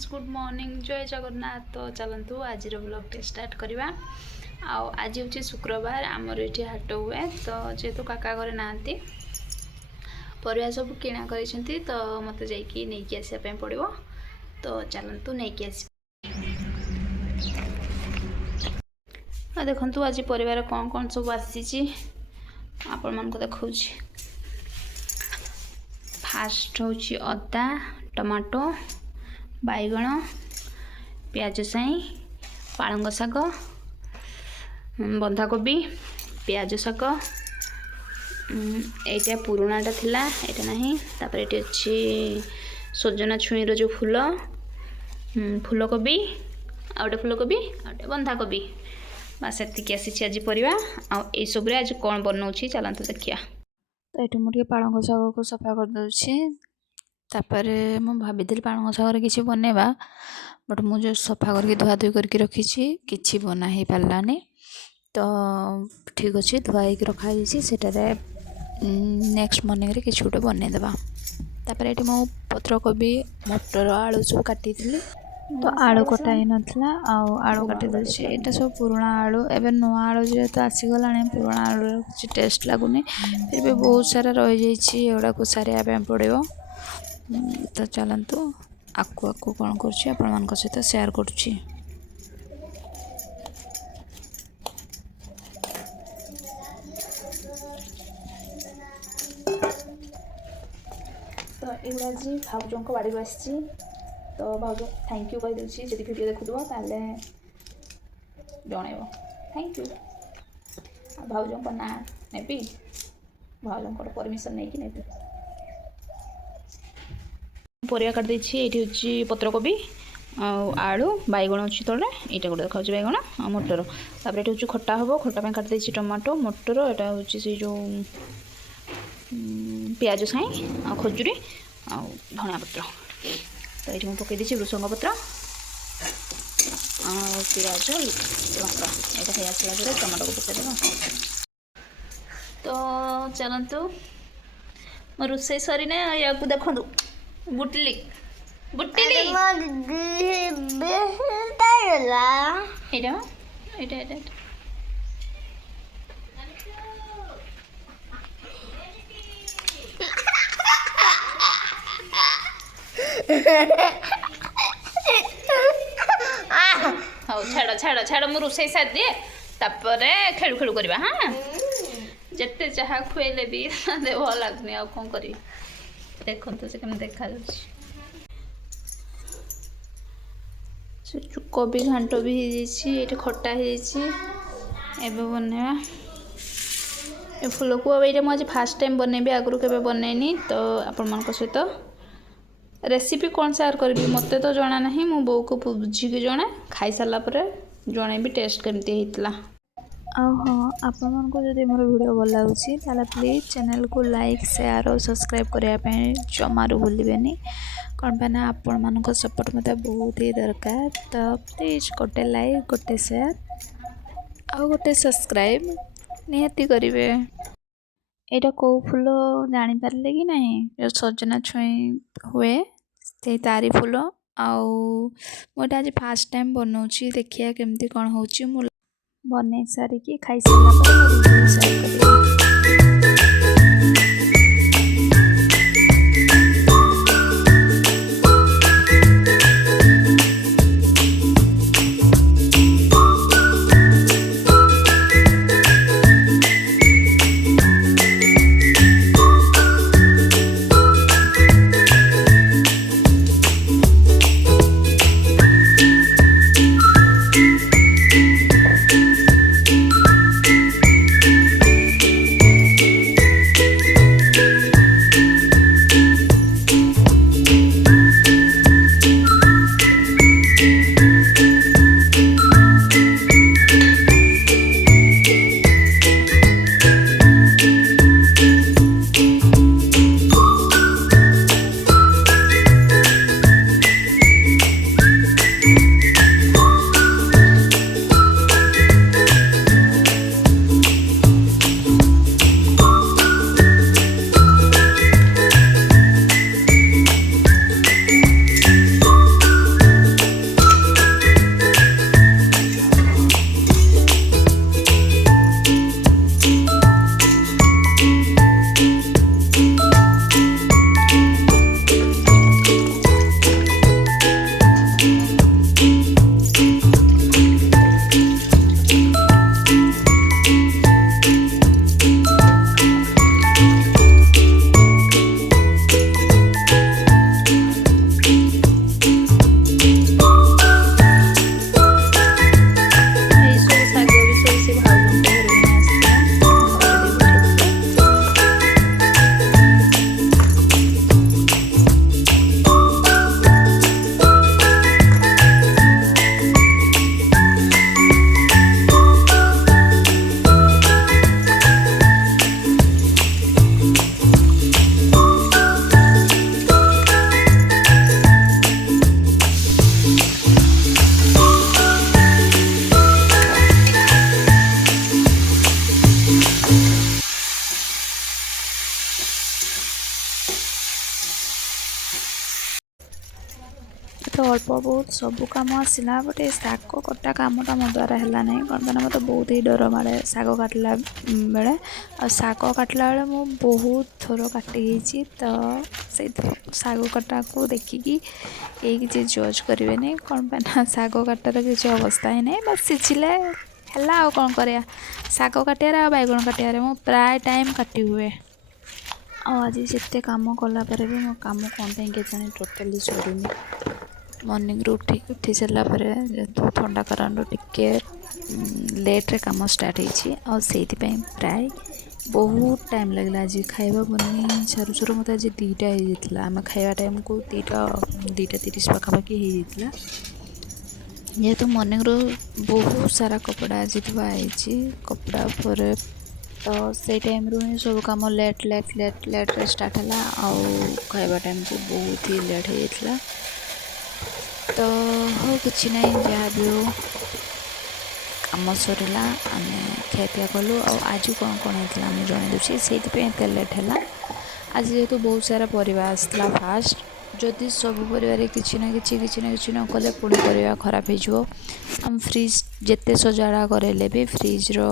Friends good morning जय जगन्नाथ। तो चलतु आज ब्लॉग स्टार्ट करवा। आज हूँ शुक्रवार आमर ये हाट हुए तो जेहेतु काका घरे ना परिया सब किणा कर तो मत जाकि नहीं आसापी पड़ो। तो चलतु नहीं आस देखु आज परिवार कौन कौन सब आसी आपण मान देखा। फास्ट हूँ अदा टमाटो बैगण प्याज साई पालंग शाग बंधाकोबी प्याज शाग एटा पुराणाटा थिला एटा नहीं। तापर ये अच्छी सजना छुईर जो फूल फूलकोबी आउटे फूलकोबी आउटे बंधाकोबी बास एतिक आसी आज परिवा आई सब आज कौन बनाऊँ चलते देखिया। तो ये मुझे पालंग शाग को सफा कर दूची। तापर मु भाभी पालंग शागर किसी बनवा बट मुझे सफा करके धुआ धुई करके रखी किसी बना ही पारानी। तो ठीक अच्छे धुआई रखाई सेटार नेक्स्ट मॉर्निंग रे किसी गोटे बनईदेवा। तापर ये मो पत्रकोबी मटर आलू सब काटी तो आलू कटा ही नाला आलू काटी दूसरी यहाँ सब पुराणा आलू एवं नुआ आलू जेहतु आसीगला पुराणा आलू किसी टेस्ट लगुनि फिर भी बहुत सारा रही जाइए को सारे पड़ो। तो चलतु आकु आकु कौन कर सहित शेयर करुँची। तो ये आज भाउज बाड़ी को आसी तो भाउज थैंक यू कहीदे जी वीडियो देखुव ताले जन थैंक यू। भाउज ना नेबी भाउज परमिशन नहीं नेबी। परिया काट देछि एठी होछि पत्रकोबी आलू बैगण अच्छी तले यहाँ गोटे देखा बैगण आ मटर। तापर ये होछि खट्टा हम खट्टा काट देछि टमाटो मटर यहाँ होछि से जो प्याज साई आ खजुरी आ धनिया पत्र। तो ये पकई देछि भृषंग पत्र आ प्याज लंका यहाँ खाई आसला टमाटो को पकईदेवा। तो चलतु मो रोसे सरी ना या देखु बुटली बुटली हाँ छाड़ छाड़ छाड़ मु रोसे साथ दिए तापर खेलु खेलु करवा। हाँ जिते चाह खुएले भी दे भल लगुनि आ कौन करी देखो से कम देखा कोबी घांट भी ये खट्टा हो बनवा ए फूल को अब ये मुझे फास्ट टाइम बनैबी आगु के बनैनी। तो आपण मान सहित रेसिपी कौन शेयर करी मत तो जना नहीं मो बो को बुझिकी जणे खाई सारा पर जन भी टेस्ट केमती होता। हाँ आपण को जब मोर वीडियो भल लगे ताला प्लीज चैनल को लाइक शेयर और सब्सक्राइब करने जमारू भूलें कौन पे ना आपण मान सपोर्ट मत बहुत ही दरकार। तो प्लीज गोटे लाइक गोटे शेयर आ गोटे सब्सक्राइब निहाती करेंगे। यहाँ कौ फूल जापारे कि नहीं जो सजना छुई हुए से तारी फूल आटा आज फास्ट टाइम बनाऊँ देखिए केमती कौन हो बन सारिकी खाई सारा तो अल्प बहुत सब कम आसला बट ये शाग कटा कमटा मो द्वारा है नहीं कौन कहना मत बहुत ही डर मारे शाग काटला बेले आ शाग काटला बेले मु बहुत थर काटी तो से शाग कटा को देखिकी ये किसी जज करें कौन पे शाग काटार किसी अवस्था ही नहीं बस सिझिले है आ कौन कर शाग काटियार आ बैगण काटियार मो प्राय टाइम काटी हुए आज जिते कम कलापर भी मो कम कौन के जाने टोटाली सरूनी मॉर्निंग रू उठी सारा जेहतु ठंडा कारण टिके लेट्रे कम स्टार्ट होती प्राय बहुत टाइम लगे आज खाଇବା बनी सारू सारू मत आज 2टा हो आम खाଇବା टाइम को 2:30 पाखापाखि होता जेहेतु मॉर्निंग रू बहुत सारा कपड़ा आज धुआई कपड़ा पर तो से टाइम रू ही सब कम लेट स्टार्ट है खाଇବା टाइम को बहुत ही लेट होता तो हो कि नहीं जहाँ भी हो कम सरला आम खापिया कलु आज कौन कौन होता आम जन दूसरी से लेट है आज जेहेतु बहुत सारा परिवा आसला फास्ट जदि सब परिवार किसी ना कि न कले पुणी परिवा खराब हो आम फ्रिज जिते सजाड़ा करे भी फ्रिज रो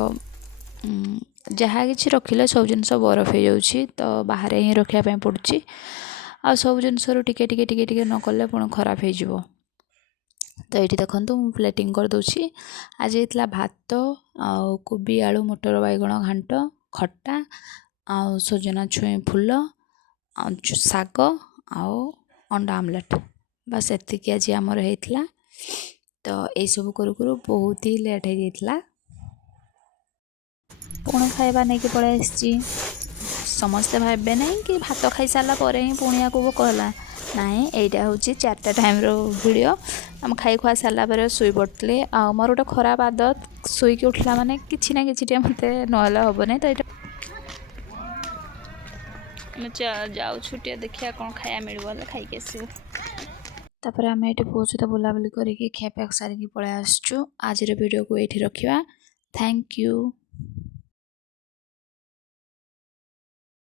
जहाँ कि रखिले सब जिनस बरफ हो जाऊँगी तो बाहर ही रखापी पड़ी आ सब जिनस टिके टिके टिके टिके न कले पुणी खराब हो तो ये देखो मुझे प्लेटिंग कर दूची आज होता भात आउ कोबी आलू मटर बैगण घांट खट्टा आउ सजना छुई फूल शाग आउ अंडा आमलेट बस एतिक आज आमर होता तो यही सब करू करू बहुत ही लेट हो जाता पुणी खाଇବା नहीं पलि आसी समस्ते भावे ना कि भात खाई सारा ही पुणी या भोक है नाई यहाँ हूँ 4टा टाइम भिडियो आम खाई खुआ सारापर शुई पड़े आ मोर गोटे खराब आदत शुईकी उठला माने किसी ना कि मत नहले हम नहीं तो यहाँ जाऊ छुट्टिया देखिया कौन खाया मिल खाई आसू तापर आम ये पुओ सहित बुलाबुली करके खाया सारिकी पलि आसचु आज वीडियो को ये रखा थैंक यू।